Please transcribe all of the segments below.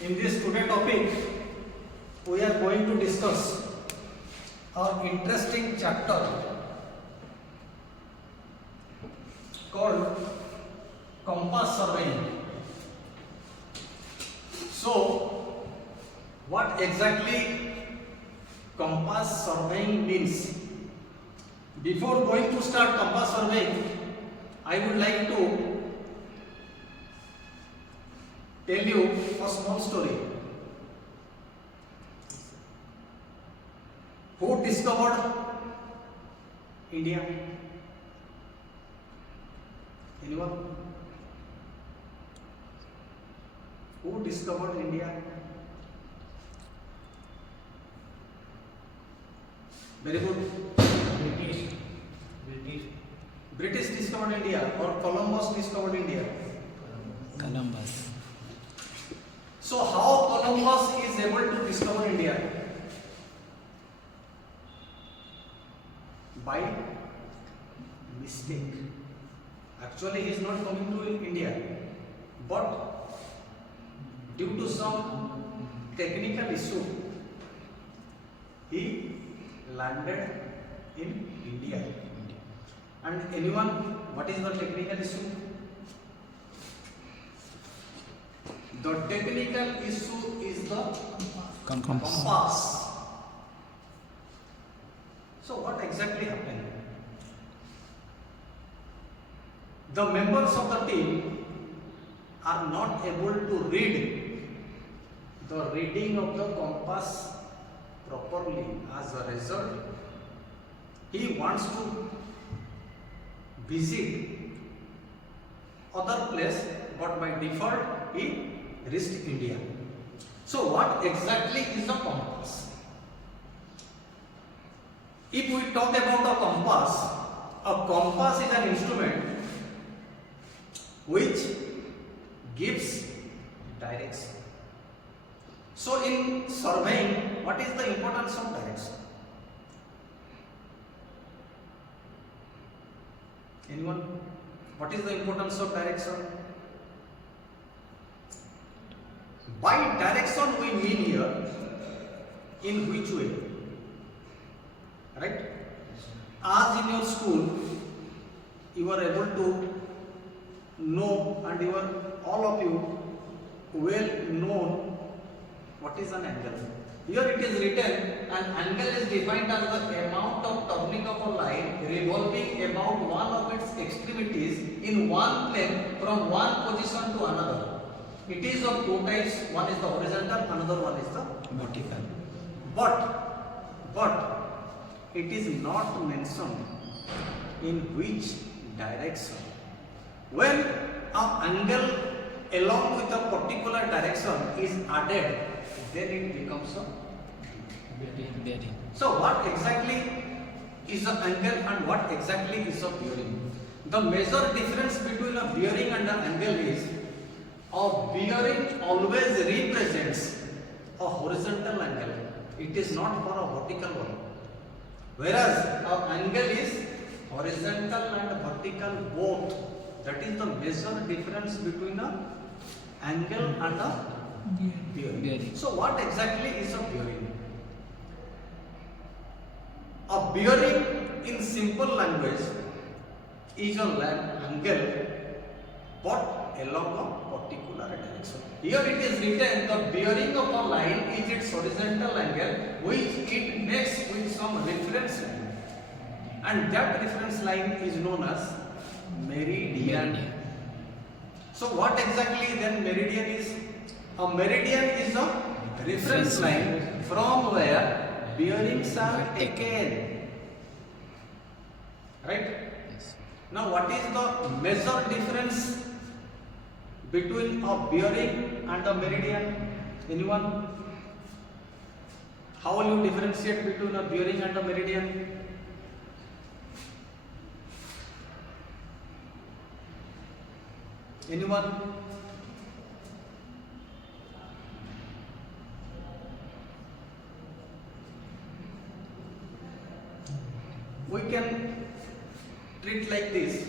In this today topic, we are going to discuss our interesting chapter called compass surveying. So, what exactly compass surveying means? Before going to start compass surveying, I would like to tell you a small story. Who discovered India? Anyone? Who discovered India? Very good. British discovered India or Columbus discovered India? Columbus. So how Columbus is able to discover India? By mistake. Actually he is not coming to India, but due to some technical issue, he landed in India. And anyone, what is the technical issue? The technical issue is the compass. So what exactly happened? The members of the team are not able to read the reading of the compass properly. As a result, he wants to visit other place, but by default he reached India. So what exactly is the compass? If we talk about a compass is an instrument which gives direction. So in surveying, what is the importance of direction? Anyone? What is the importance of direction? By direction we mean here in which way? Right? As in your school, you are able to know, and you are all of you well known what is an angle. Here it is written, an angle is defined as the amount of turning of a line revolving about one of its extremities in one plane from one position to another. It is of two types, one is the horizontal, another one is the Vertical. But it is not mentioned in which direction. When an angle along with a particular direction is added, then it becomes a Bearing. So what exactly is an angle and what exactly is a bearing? The major difference between a bearing and an angle is a bearing always represents a horizontal angle. It is not for a vertical one. Whereas an angle is horizontal and vertical both. That is the major difference between an angle and a bearing. So what exactly is a bearing? A bearing in simple language is an angle but along a particular direction. Here it is written the bearing of a line is its horizontal angle which it makes with some reference line, and that reference line is known as meridian. So what exactly then meridian is? A meridian is a reference line from where bearings are taken. Right? Yes. Now what is the major difference between a bearing and a meridian? Anyone? How will you differentiate between a bearing and a meridian? Anyone? We can treat like this.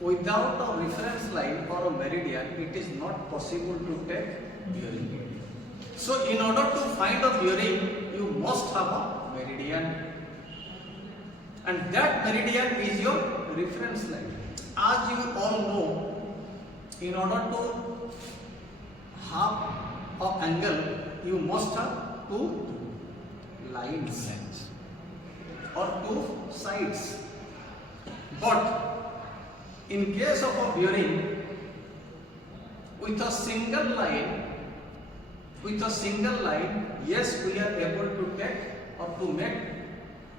Without a reference line or a meridian, it is not possible to take bearing. So in order to find a bearing, you must have a meridian, and that meridian is your reference line. As you all know, in order to have an angle, you must have two lines or two sides. But in case of a bearing, with a single line, yes, we are able to take or to make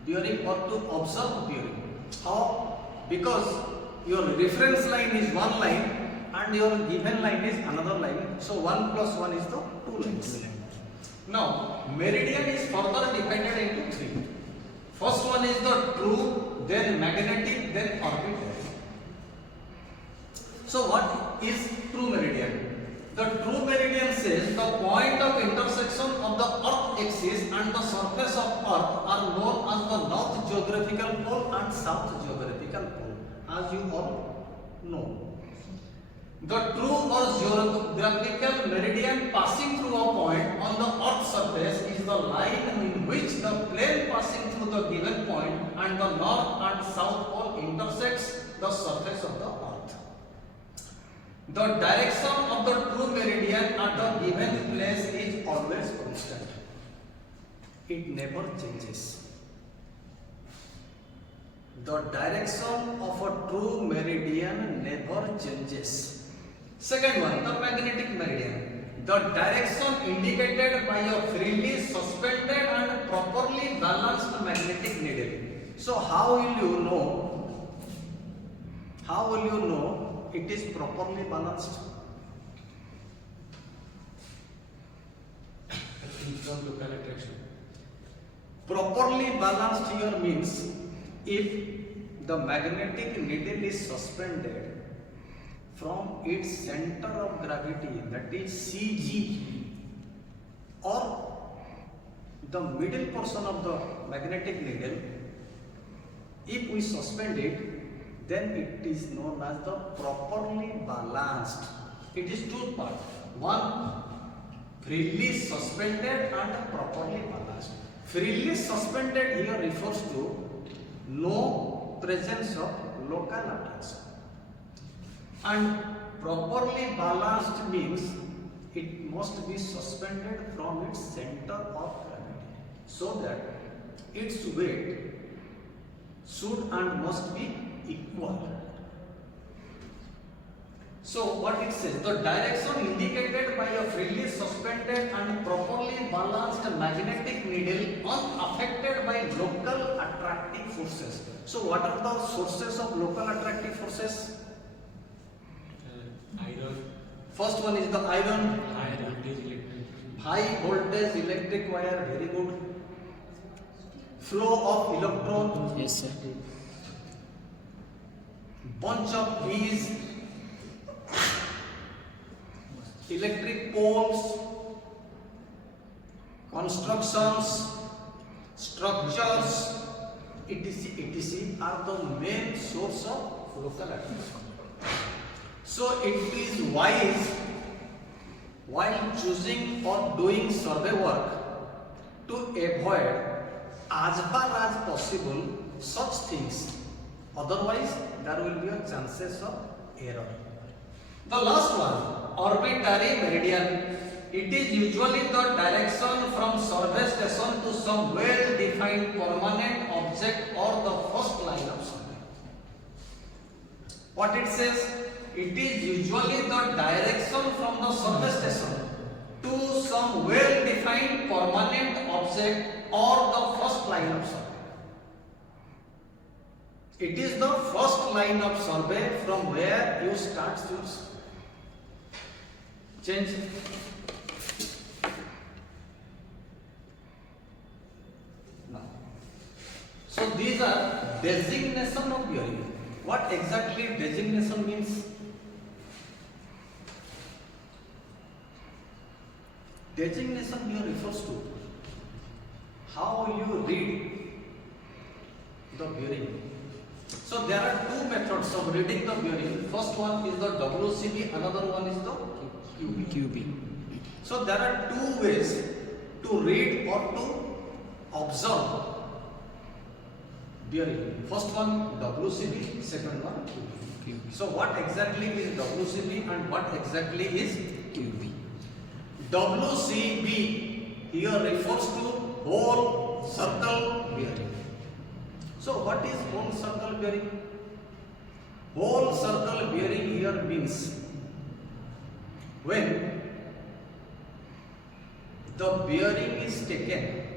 bearing or to observe bearing. How? Because your reference line is one line and your given line is another line. So 1 plus 1 is the two lines. Now, meridian is further divided into three. First one is the true, then magnetic, then orbital. So what is true meridian? The true meridian says the point of intersection of the earth axis and the surface of earth are known as the north geographical pole and south geographical pole, as you all know. The true or geographical meridian passing through a point on the earth's surface is the line in which the plane passing through the given point and the north and south pole intersects the surface of the earth. The direction of the true meridian at a given place is always constant. It never changes. The direction of a true meridian never changes. Second one, the magnetic meridian. The direction indicated by a freely suspended and properly balanced magnetic needle. So how will you know? How will you know it is properly balanced? From local attraction. Properly balanced here means if the magnetic needle is suspended from its center of gravity, that is CG, or the middle portion of the magnetic needle, if we suspend it, then it is known as the properly balanced. It is two parts. One, freely suspended and properly balanced. Freely suspended here refers to no presence of local attraction. And properly balanced means it must be suspended from its center of gravity so that its weight should and must be equal. So what it says, the direction indicated by a freely suspended and properly balanced magnetic needle unaffected by local attractive forces. So what are the sources of local attractive forces? Iron. First one is the iron. High voltage electric. High voltage electric wire, very good. Flow of electron. Yes, sir. Bunch of bees. Electric poles. Constructions. Structures. etc. are the main source of local attraction. So it is wise while choosing or doing survey work to avoid as far as possible such things. Otherwise, there will be a chances of error. The last one, arbitrary meridian. It is usually the direction from survey station to some well-defined permanent object or the first line of survey. What it says? It is usually the direction from the survey station to some well-defined permanent object or the first line of survey. It is the first line of survey from where you start your survey. Change. Now, so these are designation of bearing. What exactly designation means? Designation here refers to how you read the bearing. So there are two methods of reading the bearing. First one is the WCB, another one is the QB. QB. So there are two ways to read or to observe bearing. First one WCB, second one QB. QB. So what exactly is WCB and what exactly is QB. WCB here refers to whole circle bearing. So what is whole circle bearing? Whole circle bearing here means when the bearing is taken,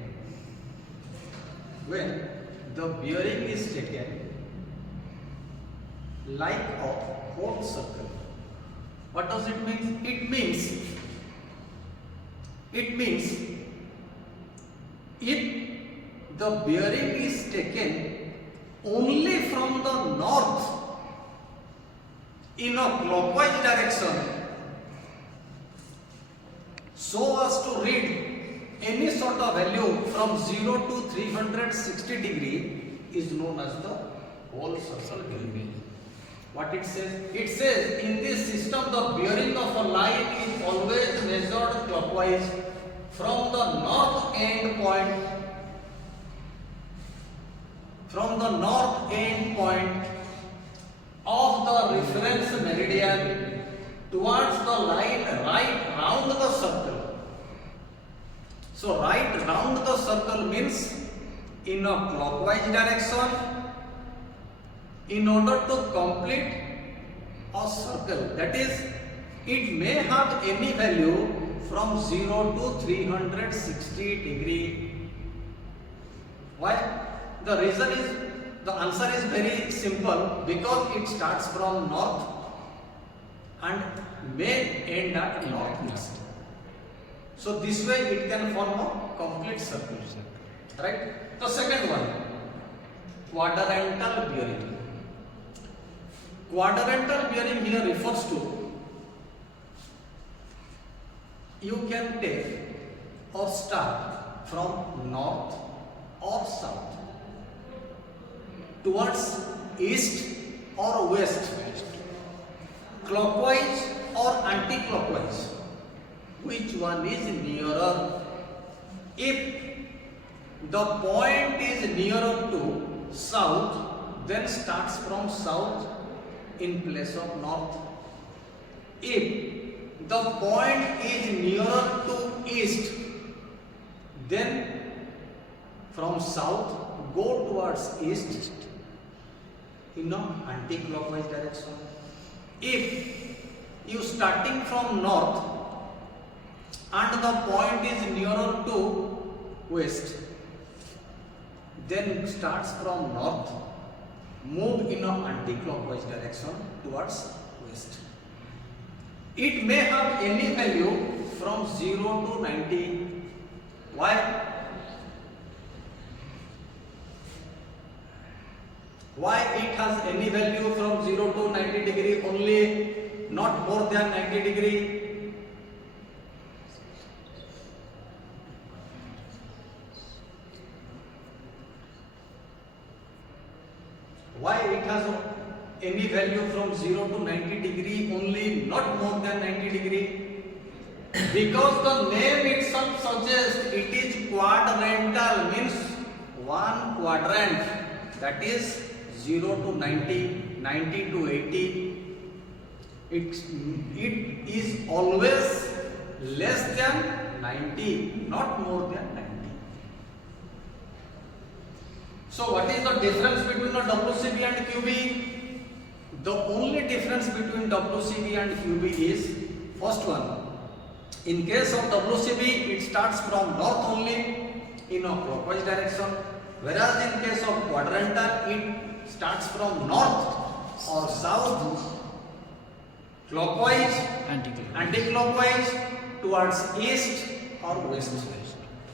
when the bearing is taken like a whole circle. What does it mean? It means if the bearing is taken only from the north in a clockwise direction so as to read any sort of value from 0 to 360 degree is known as the whole circle bearing. What it says? It says in this system the bearing of a line is always measured clockwise from the north end point of the reference meridian towards the line right round the circle. So right round the circle means in a clockwise direction. In order to complete a circle, that is, it may have any value from 0 to 360 degree. Why? The reason is, the answer is very simple, because it starts from north and may end at northeast. So this way it can form a complete circle. Right? The second one, quadrantal bearing. Quadrantal bearing here refers to, you can take or start from north or south towards east or west, clockwise or anti-clockwise. Which one is nearer? If the point is nearer to south, then starts from south in place of north. If the point is nearer to east, then from south go towards east in an anti-clockwise direction. If you starting from north and the point is nearer to west, then starts from north, move in an anti-clockwise direction towards west. It may have any value from 0 to 90. Why? Why it has any value from 0 to 90 degree only, not more than 90 degree? Why it has any value from 0 to 90 degree only, not more than 90 degree? Because the name itself suggests it is quadrantal, means one quadrant, that is 0 to 90, 90 to 80. It is always less than 90, not more than 90. So what is the difference between the WCB and QB? The only difference between WCB and QB is, first one, in case of WCB it starts from north only in a clockwise direction, whereas in case of quadrantal it starts from north or south, clockwise, anti-clockwise, towards east or west,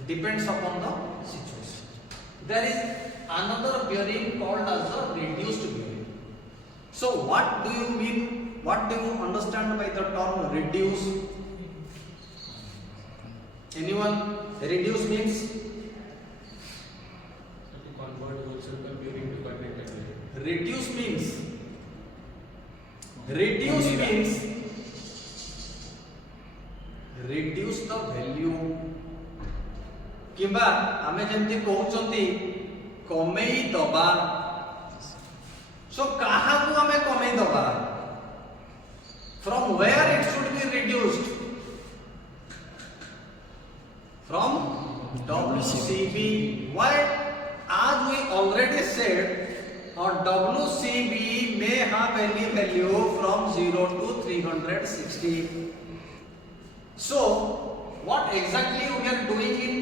depends upon the situation. There is another bearing called as a reduced bearing. So what do you mean, what do you understand by the term reduce? Anyone? Reduce means? Convert whole circle bearing to quadrantal bearing. Reduce means? Reduce means? reduce the value किंबा आमे जेमती कहउचंती कमेई दबा सो काहा को आमे कमेई दबा from where it should be reduced from WCB why as we already said WCB may have any value from 0 to 360 so what exactly we are doing in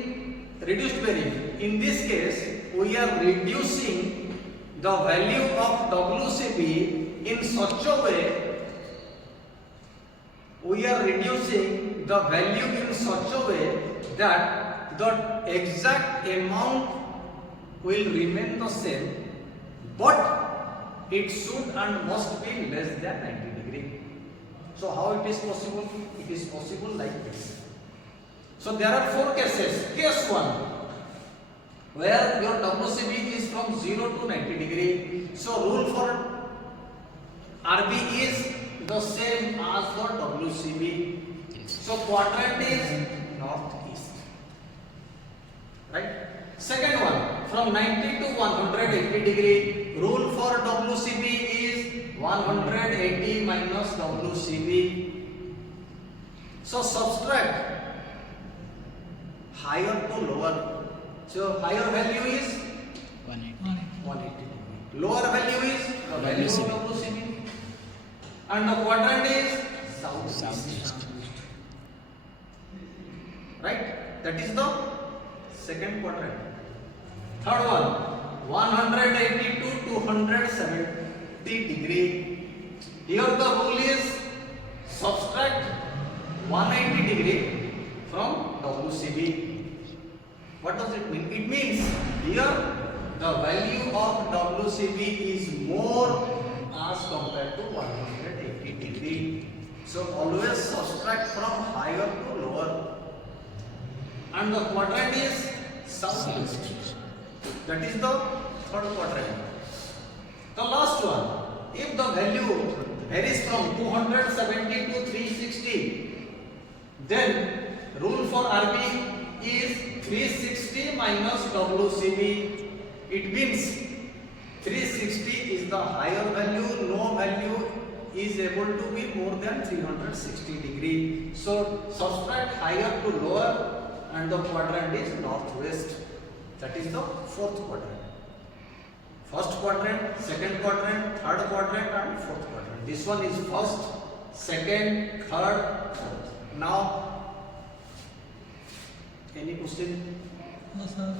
reduced bearing in this case we are reducing the value of WCB in such a way we are reducing the value in such a way that the exact amount will remain the same but it should and must be less than 90 degree. So how it is possible? It is possible like this. So there are 4 cases. Case 1 where your WCB is from 0 to 90 degree. So rule for RB is the same as for WCB. So quadrant is northeast. Right? Second one, from 90 to 180 degree. Rule for WCB is 180 minus WCB. So subtract higher to lower. So higher value is 180 degree. Lower value is the value of WCB. And the quadrant is southeast. Right? That is the second quadrant. Third one, 180 to 270 degree. Here the rule is subtract 180 degree from WCB. What does it mean? It means here the value of WCB is more as compared to 180 degree. So always subtract from higher to lower. And the quadrant is southeast. That is the third quadrant. The last one, if the value varies from 270 to 360, then rule for RB is 360 minus WCB. It means 360 is the higher value, no value is able to be more than 360 degree. So subtract higher to lower and the quadrant is northwest. That is the fourth quadrant. First quadrant, second quadrant, third quadrant and fourth quadrant. This one is first, second, third, fourth. Now, any question? No, sir.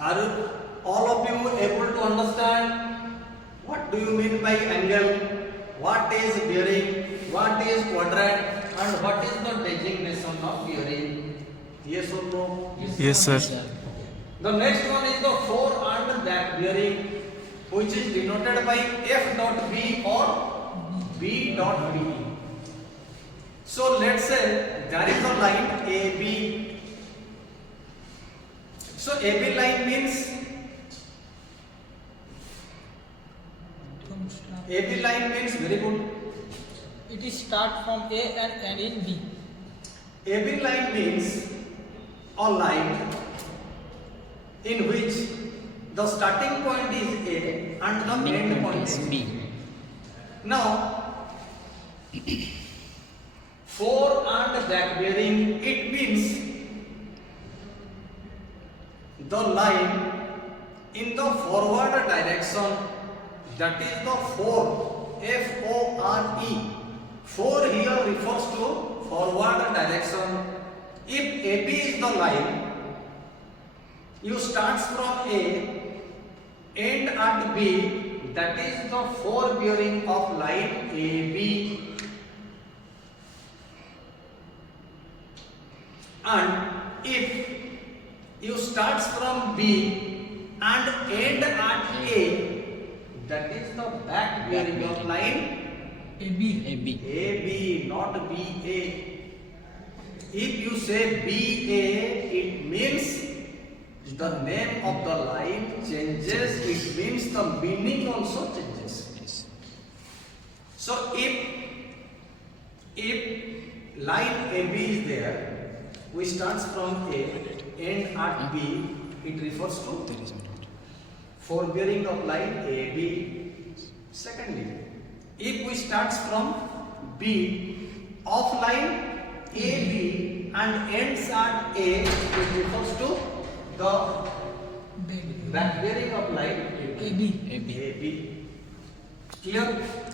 Are all of you able to understand what do you mean by angle? What is bearing? What is quadrant? And what is the designation of bearing? Yes or no? Yes, sir. The next one is the fore and back bearing, which is denoted by F dot B or B dot B. So let's say there is a line AB. So AB line means AB line means very good. It is start from A and end in B. AB line means a line in which the starting point is A and the end point is B. Now, fore and back bearing, it means the line in the forward direction, that is the fore, F-O-R-E. Fore here refers to forward direction. If AB is the line, you start from A, end at B, that is the fore bearing of line AB. And if you start from B and end at A, that is the back bearing of line AB. AB, not BA. If you say BA, it means the name of the line changes, it means the meaning also changes. So if If line AB is there, we start from A, end at B, it refers to There is not. forebearing of line AB. Secondly, if we start from B of line AB and ends at A, it refers to the back bearing of line AB. AB. AB. Clear?